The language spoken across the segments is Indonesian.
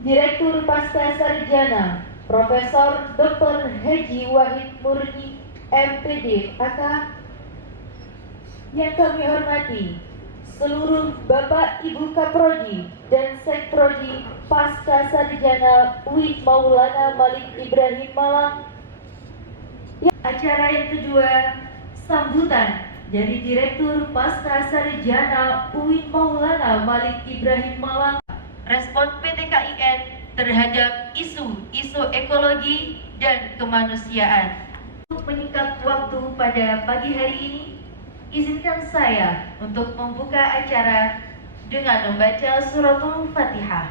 Direktur Pasca Sarjana Profesor Dr. Haji Wahid Murni MPD AK. Yang kami hormati seluruh Bapak Ibu Kaprodi dan Sekprodi Pasca Sarjana UI Maulana Malik Ibrahim Malang. Acara yang kedua, sambutan dari Direktur Pasca Sarjana UI Maulana Malik Ibrahim Malang. Respon PT KIN terhadap isu ekologi dan kemanusiaan. Untuk menyingkat waktu pada pagi hari ini, izinkan saya untuk membuka acara dengan membaca suratul Fatihah.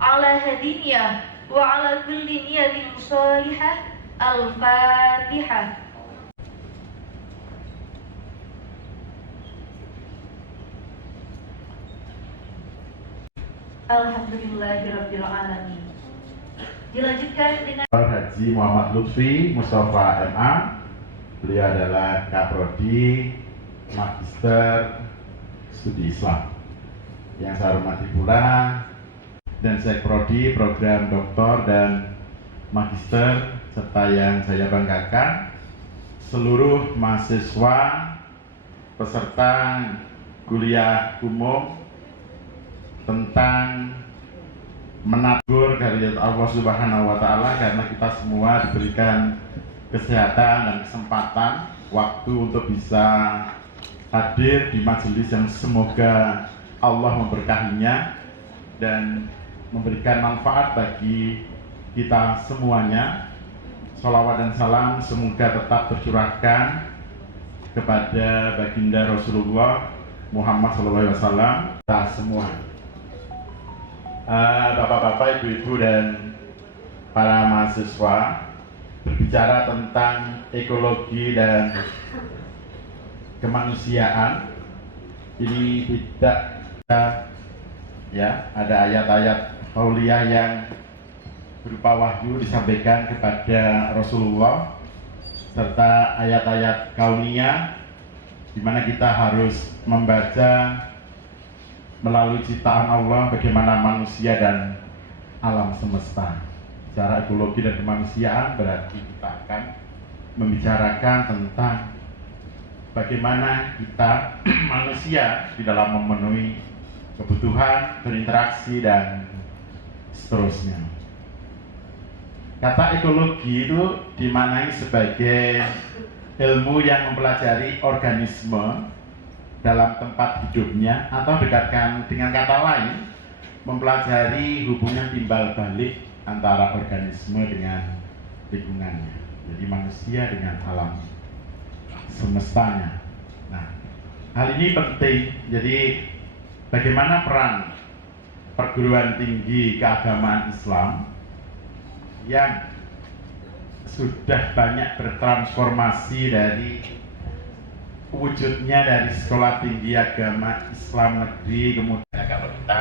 Ala hadiniyah wa ala kulli niyatin shalihah. Al-Fatihah. Alhamdulillahirabbil alamin. Dilanjutkan dengan Haji Muhammad Lutfi Mustafa MA. Beliau adalah Kaprodi Magister Studi Islam. Yang saya hormati pula dan Sekprodi Program Doktor dan Magister, serta yang saya banggakan seluruh mahasiswa peserta kuliah umum tentang menagur dari Allah Subhanahu wa Ta'ala, karena kita semua diberikan kesehatan dan kesempatan waktu untuk bisa hadir di majelis yang semoga Allah memberkahinya dan memberikan manfaat bagi kita semuanya. Sholawat dan salam semoga tetap tercurahkan kepada baginda Rasulullah Muhammad SAW. Kita semua, bapak-bapak, ibu-ibu, dan para mahasiswa, berbicara tentang ekologi dan kemanusiaan. Ini tidak ya, ada ayat-ayat qauliyah yang berupa wahyu disampaikan kepada Rasulullah, serta ayat-ayat kauniyah di mana kita harus membaca melalui ciptaan Allah bagaimana manusia dan alam semesta. Secara ekologi dan kemanusiaan berarti kita akan membicarakan tentang bagaimana kita manusia di dalam memenuhi kebutuhan, berinteraksi, dan seterusnya. Kata ekologi itu dimaknai sebagai ilmu yang mempelajari organisme dalam tempat hidupnya, atau dekatkan dengan kata lain, mempelajari hubungan timbal balik antara organisme dengan lingkungannya. Jadi manusia dengan alam semestanya. Nah, hal ini penting. Jadi bagaimana peran perguruan tinggi keagamaan Islam yang sudah banyak bertransformasi dari wujudnya dari sekolah tinggi agama Islam negeri, kemudian kalau kita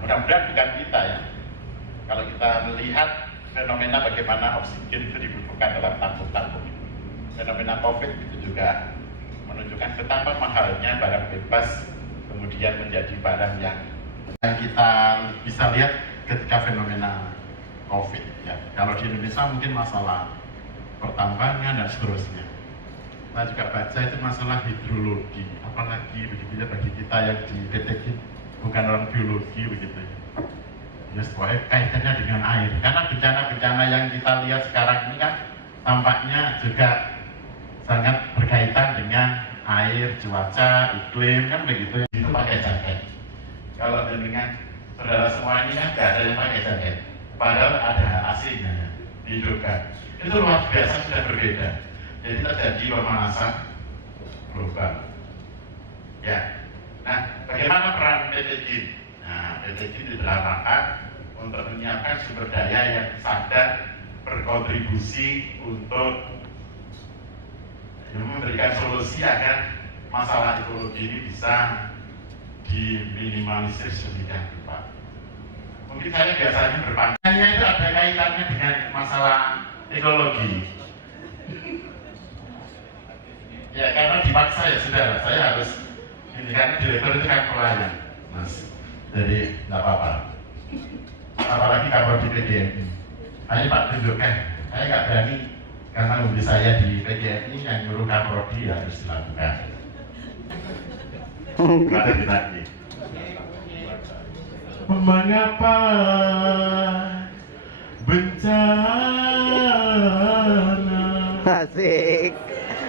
mudah-mudahan bukan kita ya, kalau kita melihat fenomena bagaimana oksigen itu dibutuhkan dalam tampung-tampung, fenomena COVID itu juga menunjukkan betapa mahalnya barang bebas kemudian menjadi barang yang kita bisa lihat ketika fenomena COVID ya. Kalau di Indonesia mungkin masalah pertambangan dan seterusnya. Saya juga baca itu masalah hidrologi, apalagi begitu ya bagi kita yang di PTG bukan orang biologi begitu ya. Ya pokoknya kaitannya dengan air, karena bencana-bencana yang kita lihat sekarang ini kan tampaknya juga sangat berkaitan dengan air, cuaca, iklim, kan begitu ya. Itu pakai jaket. Kalau dengan saudara semua ini kan tidak ada yang pakai jaket, padahal ada AC-nya dihidupkan. Itu luar biasa, sudah berbeda. Jadi terjadi pemanasan global. Ya. Nah, bagaimana peran PTG? Nah, PTG didalamakan untuk menyiapkan sumber daya yang sadar berkontribusi untuk memberikan solusi agar masalah ekologi ini bisa diminimalisir sedemikian rupa. Mungkin saya biasanya berpandangnya itu ada kaitannya dengan masalah ekologi. Ya karena dipaksa ya sudah, saya harus ini, karena direktur itu kan pelayan, Mas. Jadi nggak apa-apa. apalagi kalau di PGRI. Ayo Pak tunjukkan, saya nggak berani karena undi saya di PGRI yang nyuruh kaprodi harus dilakukan. Ada lagi. Mengapa bencana Asik.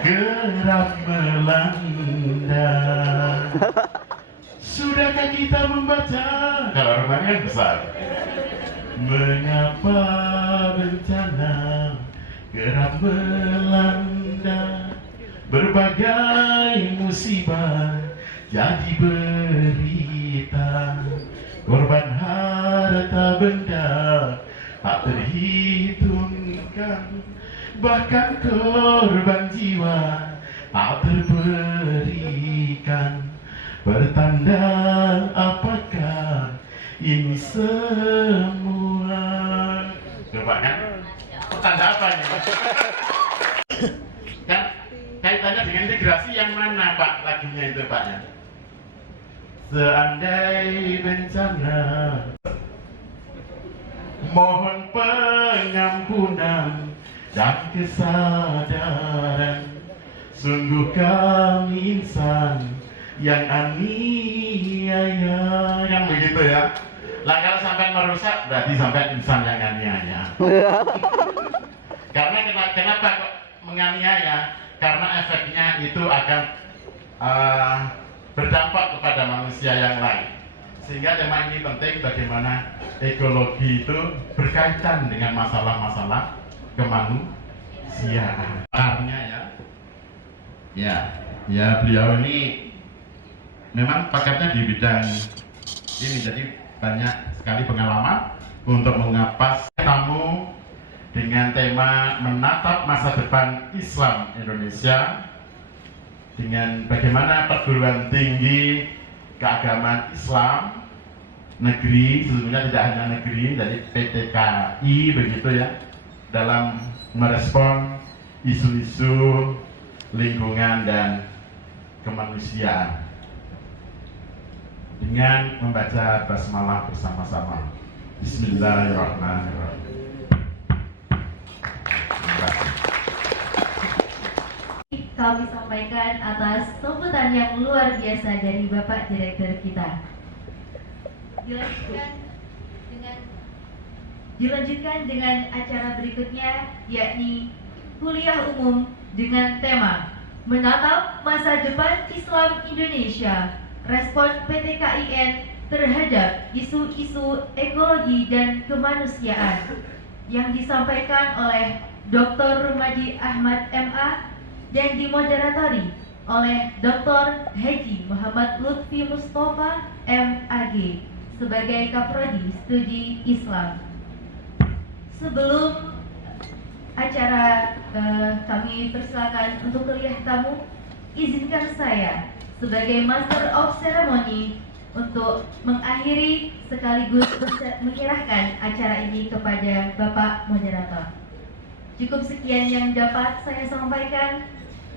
kerap melanda? Sudahkah kita membaca? Kalau rumahnya kan besar. Mengapa bencana kerap melanda? Berbagai musibah jadi berita. Korban harta benda tak terhitungkan. Bahkan korban jiwa tak terberikan. Bertanda apakah ini semua? Coba kan? Pertanda apa nih? Kan kaitannya dengan integrasi yang mana Pak lagunya itu Pak ya? Seandai bencana, mohon pengampunan dan kesadaran. Sungguh kami insan yang aniaya, yang begitu ya. Lah kalau sampai merusak berarti sampai insan yang aniaya. Karena kenapa kok menganiaya? Karena efeknya itu akan berdampak kepada manusia yang lain. Sehingga tema ini penting, bagaimana ekologi itu berkaitan dengan masalah-masalah kemanusiaan. Akarnya ya beliau ini memang paketnya di bidang ini, jadi banyak sekali pengalaman untuk mengapas tamu dengan tema menatap masa depan Islam Indonesia dengan bagaimana perguruan tinggi keagamaan Islam negeri, sesungguhnya tidak hanya negeri, jadi PTKI begitu ya, dalam merespon isu-isu lingkungan dan kemanusiaan dengan membaca basmalah bersama-sama. Bismillahirrahmanirrahim. Kami sampaikan atas sambutan yang luar biasa dari Bapak Direktur kita. Dilanjutkan dengan acara berikutnya, yakni kuliah umum dengan tema Menatap Masa Depan Islam Indonesia, Respon PTKIN terhadap isu-isu ekologi dan kemanusiaan, yang disampaikan oleh Dr. Rumadi Ahmad MA dan dimoderatori oleh Dr. Haji Muhammad Lutfi Mustafa MAG sebagai Kaprodi Studi Islam. Sebelum acara kami persilakan untuk kuliah tamu, izinkan saya sebagai Master of Ceremony untuk mengakhiri sekaligus menyerahkan acara ini kepada Bapak Moderator. Cukup sekian yang dapat saya sampaikan.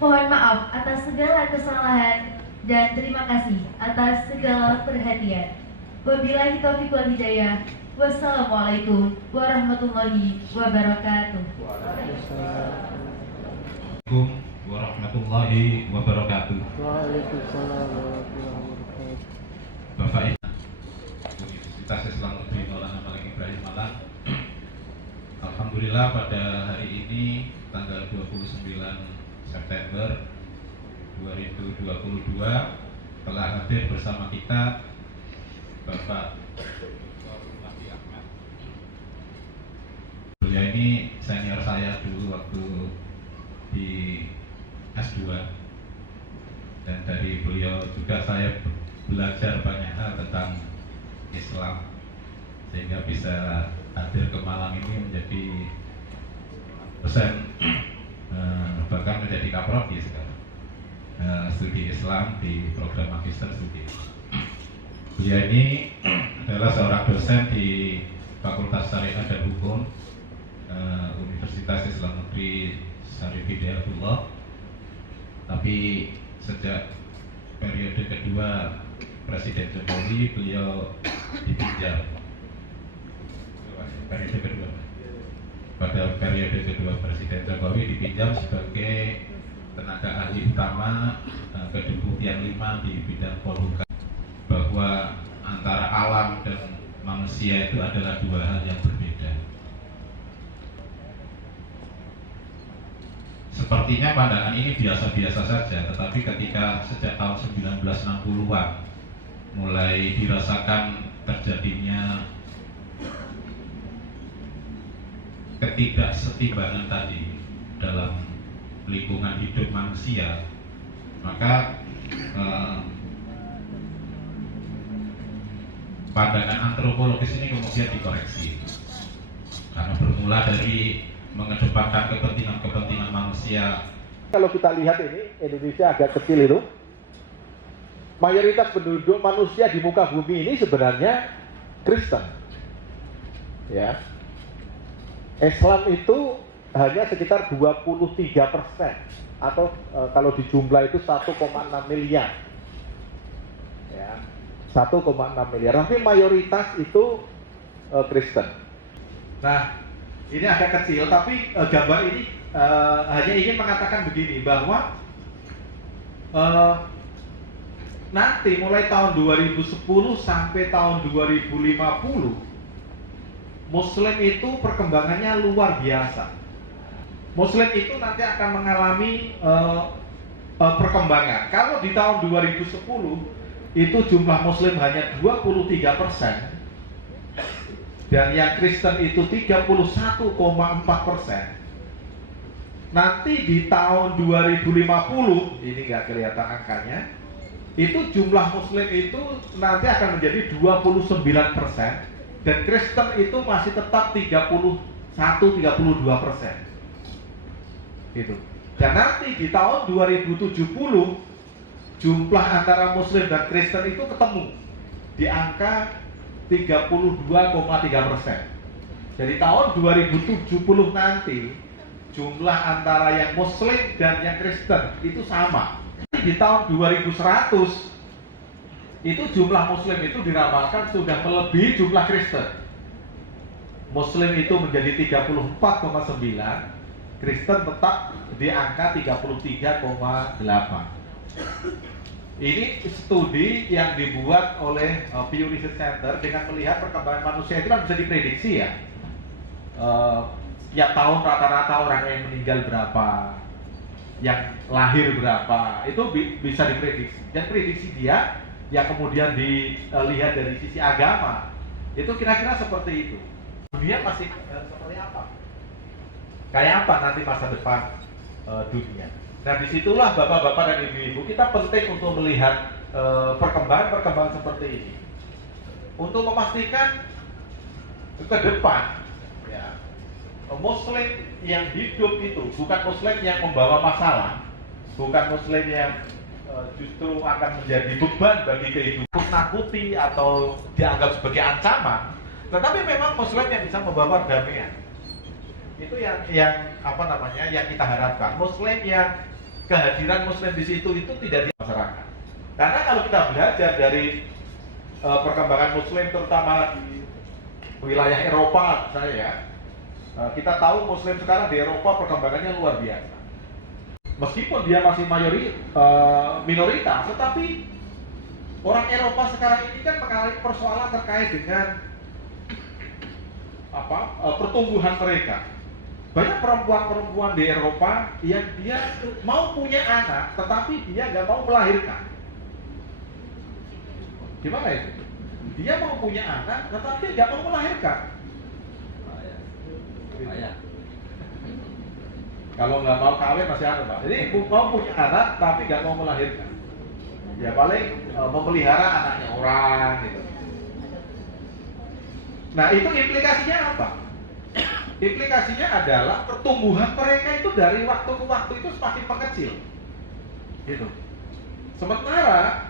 Mohon maaf atas segala kesalahan dan terima kasih atas segala perhatian. Wabillahi taufiq wal hidayah. Wassalamualaikum warahmatullahi wabarakatuh. Assalamualaikum warahmatullahi wabarakatuh. Waalaikumsalam warahmatullahi wabarakatuh. Bapak Ibu Universitas Islam Negeri Maulana Malik Ibrahim Malang. Alhamdulillah pada hari ini tanggal 29 September 2022 telah hadir bersama kita Bapak Rumadi Ahmad. Beliau ini senior saya dulu waktu di S2, dan dari beliau juga saya belajar banyak hal tentang Islam sehingga bisa hadir ke Malang ini menjadi dosen, bahkan menjadi kaprodi sekarang, studi Islam di program Magister Studi. Beliau ini adalah seorang dosen di Fakultas Syariah dan Hukum Universitas Islam Negeri Syarif Hidayatullah. Tapi sejak periode kedua Presiden Jokowi beliau ditinjau periode kedua. Pada periode kedua Presiden Jokowi dipinjam sebagai tenaga ahli utama kedeputian 5 di bidang Polhukam, bahwa antara alam dan manusia itu adalah dua hal yang berbeda. Sepertinya pandangan ini biasa-biasa saja, tetapi ketika sejak tahun 1960-an mulai dirasakan terjadinya ketidaksetimbangan tadi dalam lingkungan hidup manusia, maka pandangan antropologis ini kemudian dikoreksi, karena bermula dari mengedepankan kepentingan manusia. Kalau kita lihat ini, Indonesia agak kecil itu, mayoritas penduduk manusia di muka bumi ini sebenarnya Kristen. Ya, Islam itu hanya sekitar 23%, atau kalau dijumlah itu 1,6 miliar. Ya, 1,6 miliar. Tapi mayoritas itu Kristen. Nah, ini agak kecil, tapi gambar ini hanya ingin mengatakan begini, bahwa nanti mulai tahun 2010 sampai tahun 2050 Muslim itu perkembangannya luar biasa. Muslim itu nanti akan mengalami perkembangan. Kalau di tahun 2010 itu jumlah Muslim hanya 23%, dan yang Kristen itu 31,4%. Nanti di tahun 2050, ini nggak kelihatan angkanya, itu jumlah Muslim itu nanti akan menjadi 29%. Dan Kristen itu masih tetap 31-32%. Gitu. Dan nanti di tahun 2070 jumlah antara Muslim dan Kristen itu ketemu di angka 32,3%. Jadi tahun 2070 nanti jumlah antara yang Muslim dan yang Kristen itu sama. Di tahun 2100 itu jumlah Muslim itu diramalkan sudah melebihi jumlah Kristen. Muslim itu menjadi 34,9, Kristen tetap di angka 33,8. Ini studi yang dibuat oleh Pew Research Center dengan melihat perkembangan manusia itu kan bisa diprediksi ya. Setiap tahun rata-rata orang yang meninggal berapa, yang lahir berapa, itu bisa diprediksi. Dan prediksi dia yang kemudian dilihat dari sisi agama, itu kira-kira seperti itu. Dunia masih seperti apa? Kayak apa nanti masa depan dunia? Nah, disitulah bapak-bapak dan ibu-ibu kita penting untuk melihat perkembangan seperti ini, untuk memastikan ke depan, ya, Muslim yang hidup itu bukan Muslim yang membawa masalah, bukan Muslim yang justru akan menjadi beban bagi kehidupan, nakuti atau dianggap sebagai ancaman, tetapi memang Muslim yang bisa membawa perdamaian. Itu yang apa namanya, yang kita harapkan. Muslim yang kehadiran Muslim di situ itu tidak di masyarakat. Karena kalau kita belajar dari perkembangan Muslim terutama di wilayah Eropa, kita tahu Muslim sekarang di Eropa perkembangannya luar biasa. Meskipun dia masih minoritas, tetapi orang Eropa sekarang ini kan mengalami persoalan terkait dengan pertumbuhan mereka. Banyak perempuan-perempuan di Eropa yang dia mau punya anak, tetapi dia nggak mau melahirkan. Gimana itu? Dia mau punya anak, tetapi nggak mau melahirkan. Kalau nggak mau kawin masih ada, Pak. Jadi mau punya anak tapi nggak mau melahirkan. Ya paling memelihara anaknya orang gitu. Nah, itu implikasinya apa? Implikasinya adalah pertumbuhan mereka itu dari waktu ke waktu itu semakin mengecil. Gitu. Sementara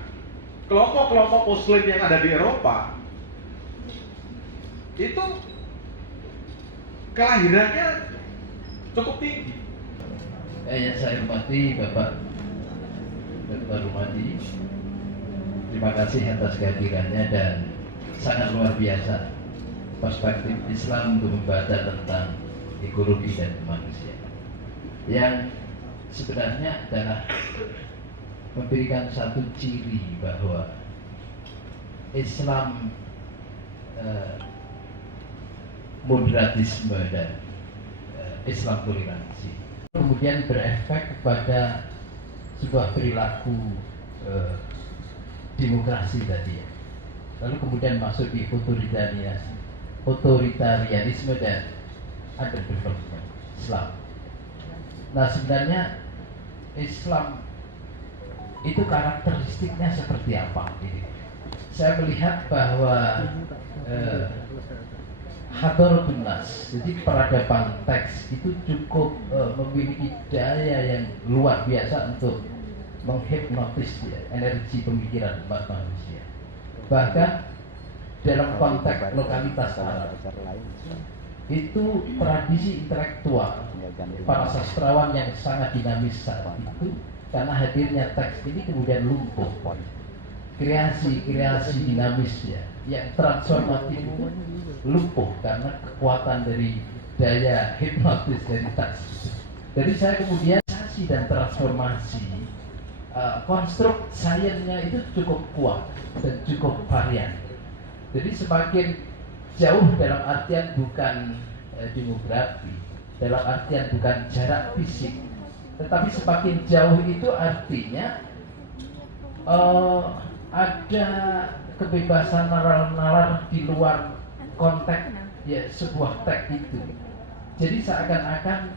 kelompok-kelompok Muslim yang ada di Eropa itu kelahirannya cukup tinggi. Yang saya hormati Bapak Ketua Rumadi, terima kasih atas kehadirannya dan sangat luar biasa perspektif Islam untuk membaca tentang ekologi dan kemanusiaan yang sebenarnya adalah memberikan satu ciri bahwa Islam moderatisme dan Islam toleransi kemudian berefek kepada sebuah perilaku demokrasi tadi ya. Lalu kemudian masuk di otoritarianisme dan underdevelopment Islam. Nah sebenarnya Islam itu karakteristiknya seperti apa? Saya melihat bahwa Hadaratun Nas, jadi peradaban teks itu cukup memiliki daya yang luar biasa untuk menghipnotis energi pemikiran umat manusia. Bahkan dalam konteks lokalitas Arab itu tradisi intelektual para sastrawan yang sangat dinamis saat itu, karena hadirnya teks ini kemudian lumpuh. Kreasi dinamis ya, yang transformatif itu lumpuh karena kekuatan dari daya hipnotis dari teks. Jadi saya kemudian dan transformasi konstruk sainsnya itu cukup kuat dan cukup varian. Jadi semakin jauh dalam artian bukan demografi, dalam artian bukan jarak fisik, tetapi semakin jauh itu artinya ada kebebasan nalar di luar konteks ya sebuah teks itu. Jadi seakan-akan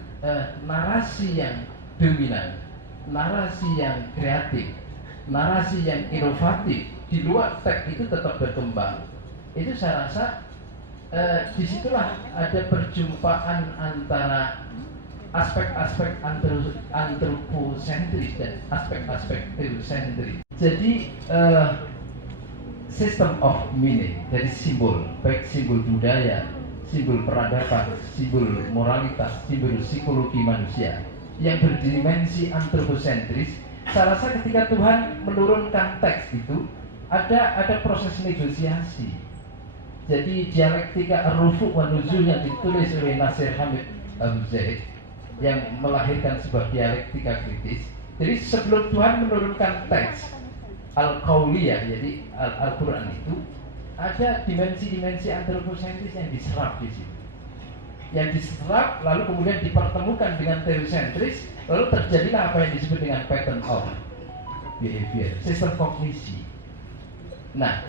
narasi yang dominan, narasi yang kreatif, narasi yang inovatif di luar teks itu tetap berkembang. Itu saya rasa disitulah ada perjumpaan antara aspek-aspek antroposentris dan aspek-aspek teosentris. Jadi system of meaning dari simbol, baik simbol budaya, simbol peradaban, simbol moralitas, simbol psikologi manusia yang berdimensi antroposentris. Saya rasa ketika Tuhan menurunkan teks itu ada proses negosiasi. Jadi dialektika ar-rufu' wa nuzul yang ditulis oleh Nasir Hamid Abu Zaid yang melahirkan sebuah dialektika kritis. Jadi sebelum Tuhan menurunkan teks al-qauliyah, jadi Al-Quran itu ada dimensi-dimensi antroposentris yang diserap di situ. Yang diserap lalu kemudian dipertemukan dengan teosentris, lalu terjadilah apa yang disebut dengan pattern of behavior, sistem kognisi. Nah,